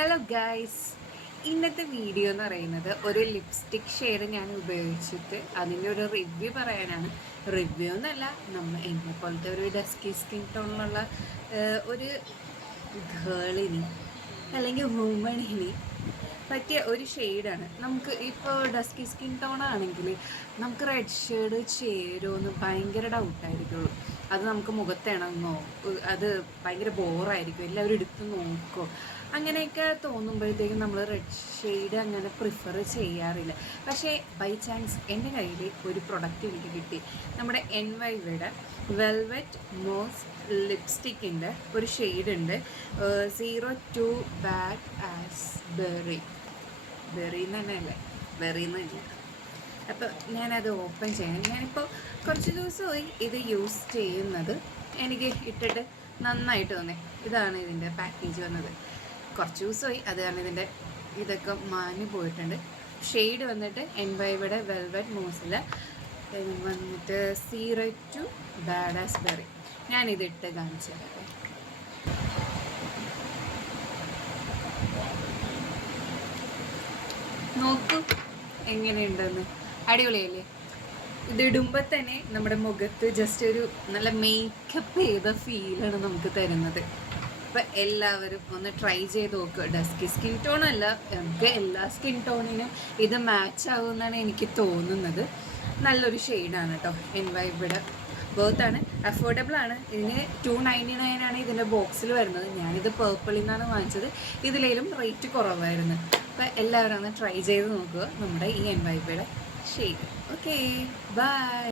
Hello guys, ഇന്നത്തെ video എന്ന് പറയുന്നത് ഒരു ലിപ്സ്റ്റിക് ഷെയ്ഡ് ഞാൻ ഉപയോഗിച്ചിട്ട് അതിൻ്റെ ഒരു റിവ്യൂ പറയാനാണ്. റിവ്യൂ എന്നല്ല, എന്നെ പോലത്തെ ഒരു ഡസ്കി സ്കിൻ ടോണിലുള്ള ഒരു ഗേളിന് അല്ലെങ്കിൽ വുമണിന് പറ്റിയ ഒരു ഷെയ്ഡാണ്. നമുക്ക് ഇപ്പോൾ ഡസ്കി സ്കിൻ ടോൺ ആണെങ്കിൽ നമുക്ക് റെഡ് ഷെയ്ഡ് ചേരുമെന്ന് ഭയങ്കര ഡൗട്ടായിരിക്കുള്ളൂ. അത് നമുക്ക് മുഖത്തിണങ്ങോ, അത് ഭയങ്കര ബോറായിരിക്കും, എല്ലാവരും എടുത്ത് നോക്കോ, അങ്ങനെയൊക്കെ തോന്നുമ്പോഴത്തേക്കും നമ്മൾ റെഡ് ഷെയ്ഡ് അങ്ങനെ പ്രിഫർ ചെയ്യാറില്ല. പക്ഷേ ബൈ ചാൻസ് എൻ്റെ കയ്യിൽ ഒരു പ്രൊഡക്റ്റ് എനിക്ക് കിട്ടി. നമ്മുടെ NYയുടെ വെൽവെറ്റ് മോസ് ലിപ്സ്റ്റിക്കിൻ്റെ ഒരു ഷെയ്ഡ് ഉണ്ട്, 02 ബാഡ് ആസ് ബെറി എന്ന് തന്നെയല്ലേ, ബെറി എന്നല്ല. അപ്പോൾ ഞാനത് ഓപ്പൺ ചെയ്യണം. ഞാനിപ്പോൾ കുറച്ച് ദിവസമായി ഇത് യൂസ് ചെയ്യുന്നത്. എനിക്ക് ഇട്ടിട്ട് നന്നായിട്ട് തോന്നി. ഇതാണ് ഇതിൻ്റെ പാക്കേജ് വന്നത്. കുറച്ച് ദിവസമായി, അത് കാരണം ഇതിൻ്റെ ഇതൊക്കെ മാഞ്ഞു പോയിട്ടുണ്ട്. ഷെയ്ഡ് വന്നിട്ട് NYയുടെ വെൽവെറ്റ് മോസിൽ വന്നിട്ട് 02 ബാഡ് ആസ് ബെറി. ഞാനിതിട്ട് കാണിച്ചു തരാം. നോക്കൂ എങ്ങനെയുണ്ടെന്ന്. അടിപൊളിയല്ലേ? ഇതിടുമ്പോൾ തന്നെ നമ്മുടെ മുഖത്ത് ജസ്റ്റ് ഒരു നല്ല മേക്കപ്പ് ചെയ്ത ഫീലാണ് നമുക്ക് തരുന്നത്. അപ്പം എല്ലാവരും ഒന്ന് ട്രൈ ചെയ്ത് നോക്കുക. ഡസ്കി സ്കിൻ ടോൺ അല്ല, നമുക്ക് എല്ലാ സ്കിൻ ടോണിനും ഇത് മാച്ച് ആകുമെന്നാണ് എനിക്ക് തോന്നുന്നത്. നല്ലൊരു ഷെയ്ഡാണ് കേട്ടോ. NYയുടെ ബർത്താണ്, അഫോർഡബിൾ ആണ്. ഇതിന് 299 ആണ് ഇതിൻ്റെ ബോക്സിൽ വരുന്നത്. ഞാനിത് പേർപ്പിളിൽ നിന്നാണ് വാങ്ങിച്ചത്. ഇതിലേലും റേറ്റ് കുറവായിരുന്നു. അപ്പോൾ എല്ലാവരും ഒന്ന് ട്രൈ ചെയ്ത് നോക്കുക നമ്മുടെ ഈ NYയുടെ ഷെയ്ഡ്. Okay, by.